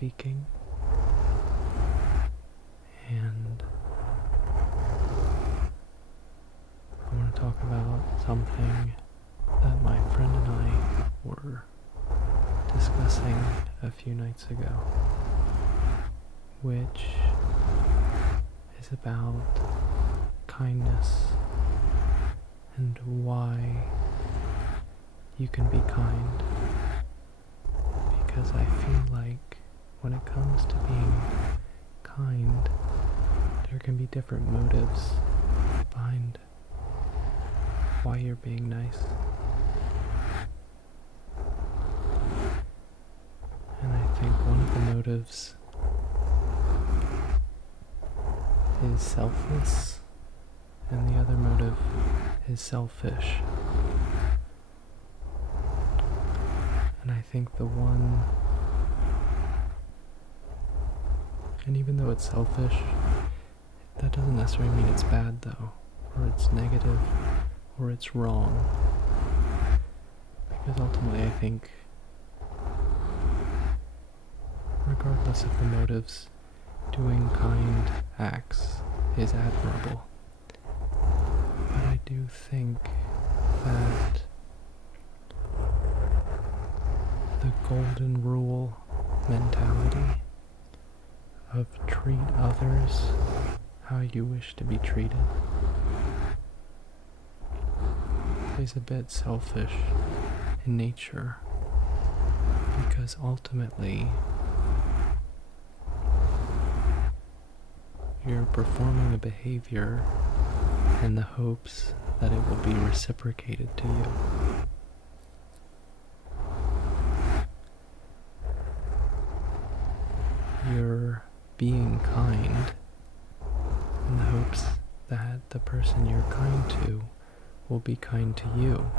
speaking, and I want to talk about something that my friend and I were discussing a few nights ago, which is about kindness and why you can be kind. Because I feel like when it comes to being kind, there can be different motives behind why you're being nice. And I think one of the motives is selfless, and the other motive is selfish. And I think the one, and even though it's selfish, that doesn't necessarily mean it's bad though, or it's negative, or it's wrong. Because ultimately I think, regardless of the motives, doing kind acts is admirable. But I do think that the golden rule mentality of treat others how you wish to be treated is a bit selfish in nature, because ultimately you're performing a behavior in the hopes that it will be reciprocated to you. You're being kind in the hopes that the person you're kind to will be kind to you.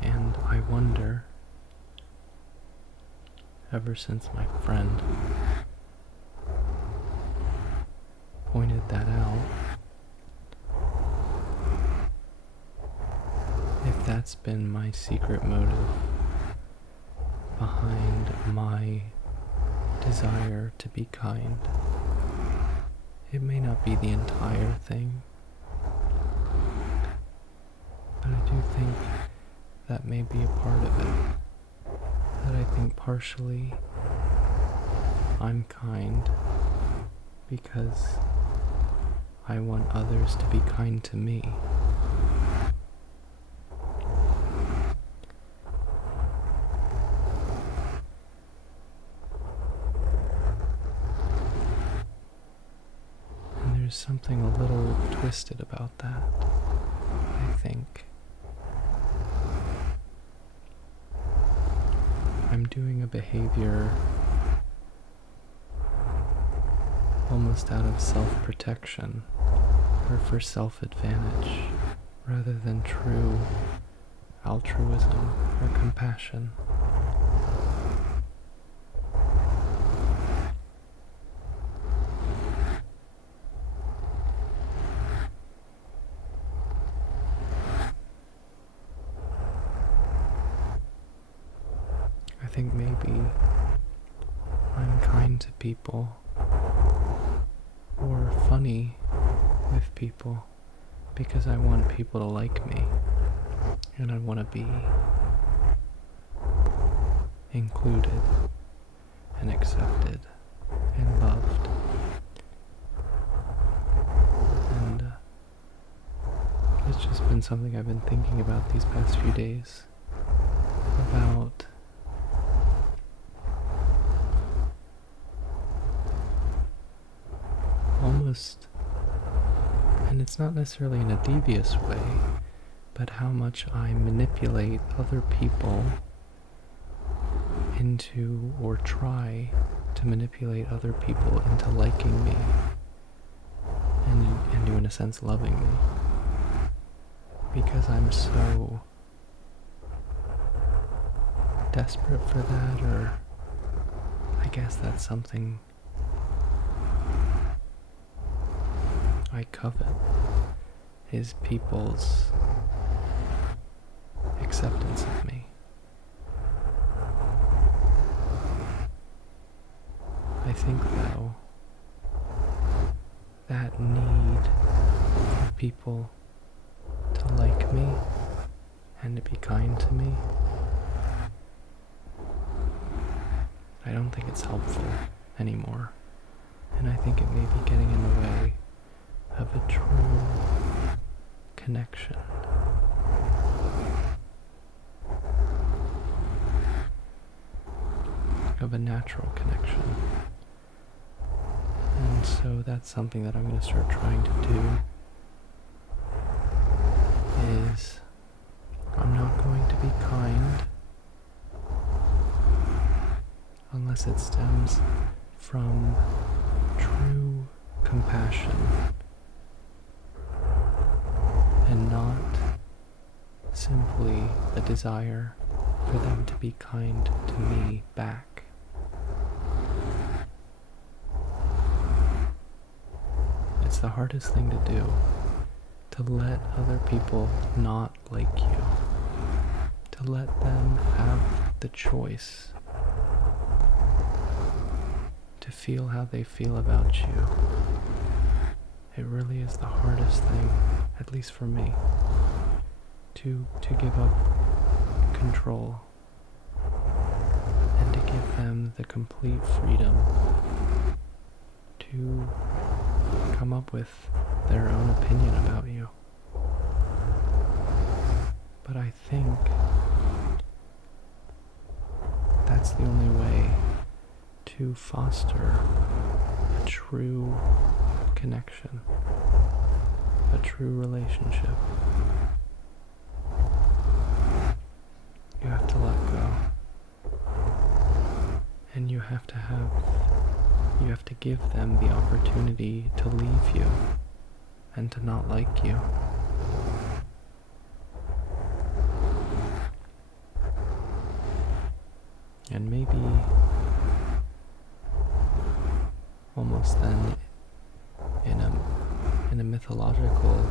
And I wonder, ever since my friend pointed that out, if that's been my secret motive behind my desire to be kind. It may not be the entire thing, but I do think that may be a part of it. That I think partially I'm kind because I want others to be kind to me. There's something a little twisted about that, I think. I'm doing a behavior almost out of self-protection or for self-advantage rather than true altruism or compassion. I think maybe I'm kind to people or funny with people because I want people to like me and I want to be included and accepted and loved. And it's just been something I've been thinking about these past few days, about almost, and it's not necessarily in a devious way, but how much I manipulate other people into, or try to manipulate other people into liking me and in a sense loving me, because I'm so desperate for that, or I guess that's something I covet, is people's acceptance of me. think, though, that need for people to like me and to be kind to me, I don't think it's helpful anymore. And I think it may be getting in the way of a true connection. Of a natural connection. And so that's something that I'm going to start trying to do, is I'm not going to be kind unless it stems from true compassion and not simply a desire for them to be kind to me back. It's the hardest thing to do, to let other people not like you, to let them have the choice to feel how they feel about you. It really is the hardest thing, at least for me, to give up control and to give them the complete freedom to come up with their own opinion about you. But I think that's the only way to foster a true connection, a true relationship. You have to let go. And you have to give them the opportunity to leave you and to not like you. And maybe almost then in a mythological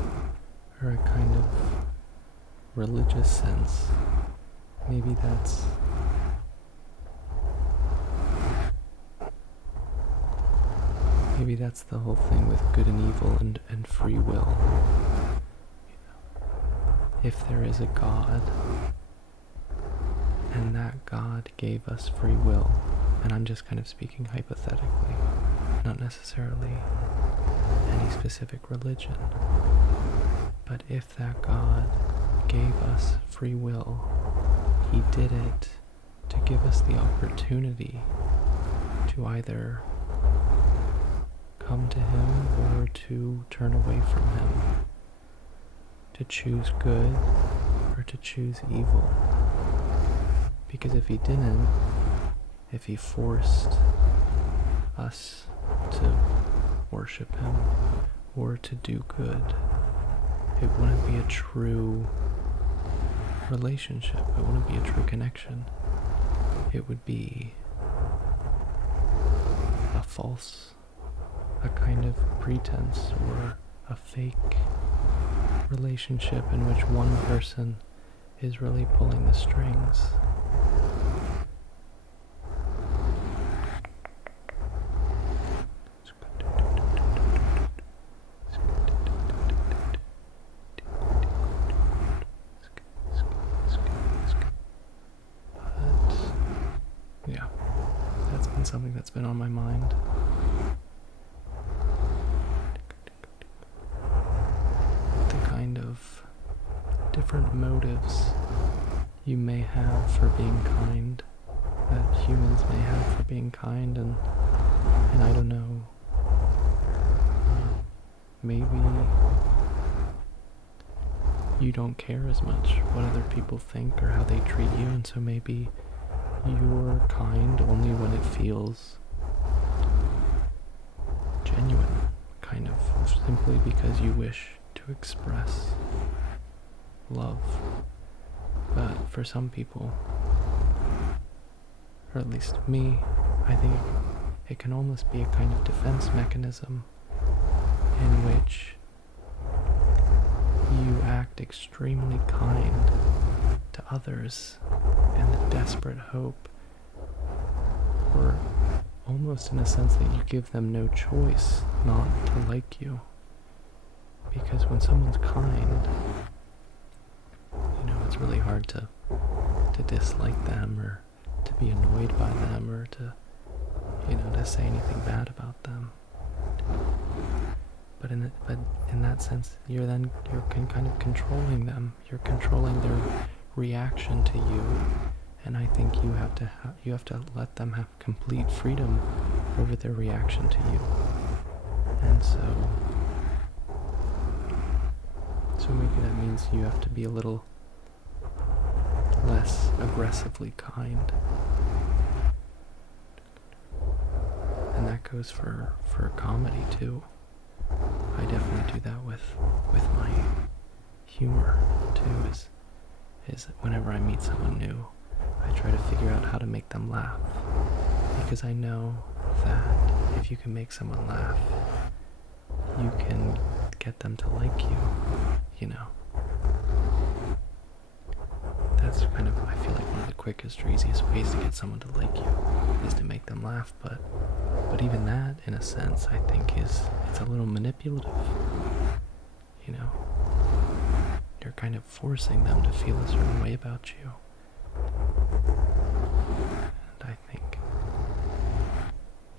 or a kind of religious sense, maybe that's the whole thing with good and evil and free will. If there is a God, and that God gave us free will, and I'm just kind of speaking hypothetically, not necessarily any specific religion, but if that God gave us free will, he did it to give us the opportunity to either come to him or to turn away from him, to choose good or to choose evil. Because if he didn't, if he forced us to worship him or to do good, it wouldn't be a true relationship. It wouldn't be a true connection. It would be a kind of pretense or a fake relationship in which one person is really pulling the strings. Yeah, that's been something that's been on my mind. The kind of different motives you may have for being kind, that humans may have for being kind, and I don't know, maybe you don't care as much what other people think or how they treat you, and so maybe you're kind only when it feels genuine, kind of simply because you wish to express love. But for some people, or at least me, I think it can almost be a kind of defense mechanism in which you act extremely kind to others in the desperate hope or almost in a sense that you give them no choice not to like you. Because when someone's kind, it's really hard to dislike them or to be annoyed by them or to say anything bad about them. But in that sense, you're kind of controlling them. You're controlling their reaction to you, and I think you have to let them have complete freedom over their reaction to you. And so maybe that means you have to be a little less aggressively kind. And that goes for comedy too. I definitely do that with my humor too, is whenever I meet someone new, I try to figure out how to make them laugh. Because I know that if you can make someone laugh, you can get them to like you. That's kind of, I feel like, one of the quickest or easiest ways to get someone to like you is to make them laugh. But even that, in a sense, I think it's a little manipulative. You're kind of forcing them to feel a certain way about you. And I think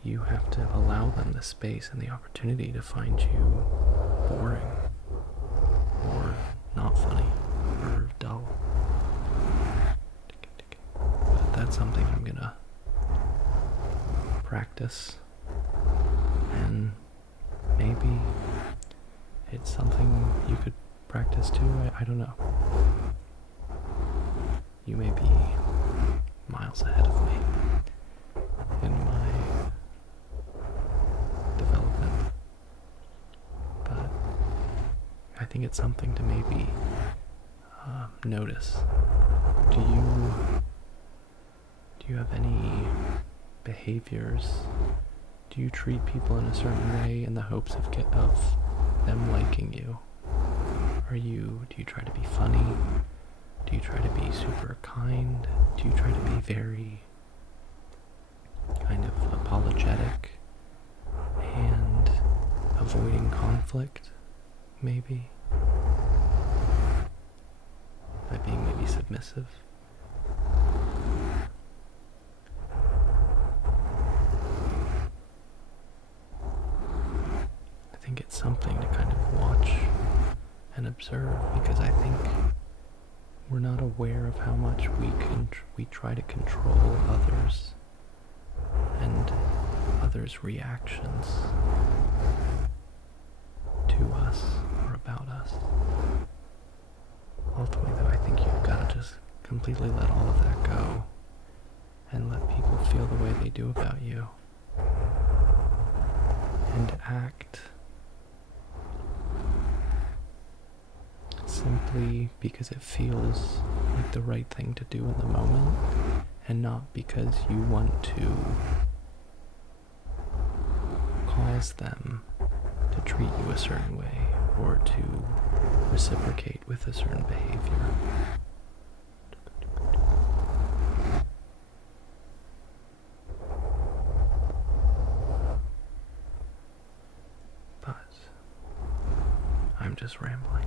you have to allow them the space and the opportunity to find you boring or not funny or dull. But that's something I'm gonna practice, and maybe it's something you could practice too. I don't know. You may be miles ahead of me in my development, but I think it's something to maybe notice. Do you have any behaviors? Do you treat people in a certain way in the hopes of them liking you? Do you try to be funny? Do you try to be super kind? Do you try to be very kind of apologetic and avoiding conflict, maybe? By being maybe submissive? I think it's something to kind of watch and observe, because I think we're not aware of how much we try to control others and others' reactions to us or about us. Ultimately, though, I think you've got to just completely let all of that go and let people feel the way they do about you, and act simply because it feels like the right thing to do in the moment, and not because you want to cause them to treat you a certain way or to reciprocate with a certain behavior. But I'm just rambling.